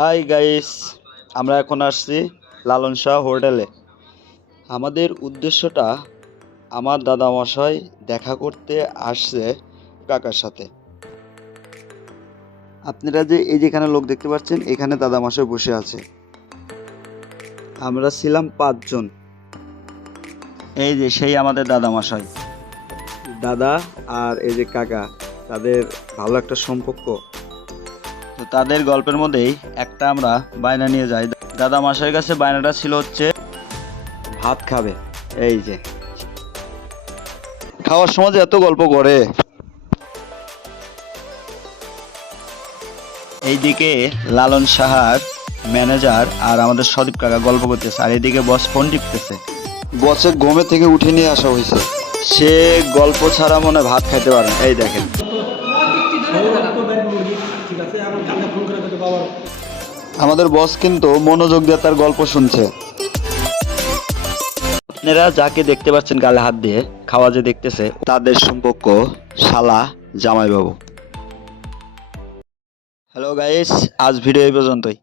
Hi guys আমরা এখন আসছি লালন শাহ হোটেলে। আমাদের উদ্দেশ্যটা আমার দাদা মশাই দেখা করতে আসছে কাকার সাথে। আপনারা যে এই যেখানে লোক দেখতে পাচ্ছেন, এখানে দাদা মশাই বসে আছে। আমরা ছিলাম পাঁচজন। এই যে সেই আমাদের দাদা মশাই দাদা আর এই যে কাকা, তাদের ভালো একটা সম্পর্ক। তো তাদের গল্পের মধ্যেই একটা আমরা বায়না নিয়ে যাই। দাদা মাসের কাছে বায়নাটা ছিল হচ্ছে, ভাত খাবে। এই যে। খাওয়ার সময় এত গল্প করে। এইদিকে লালন সাহার ম্যানেজার আর আমাদের সদীপ কাকা গল্প করতেছে, আর এদিকে বস ফোন টিপতেছে। বসে ঘুমে থেকে উঠে নিয়ে আসা হয়েছে। সে গল্প ছাড়া মনে ভাত খাইতে পারে এই দেখেন। আমাদের বস কিন্তু মনোযোগ দিয়ে তার গল্প শুনছে। আপনারা যাকে দেখতে পাচ্ছেন গালে হাত দিয়ে, খাওয়া যে দেখতেছে, তাদের সম্পর্ক শালা জামাইবাবু। হ্যালো গাইস আজ ভিডিও এই পর্যন্তই।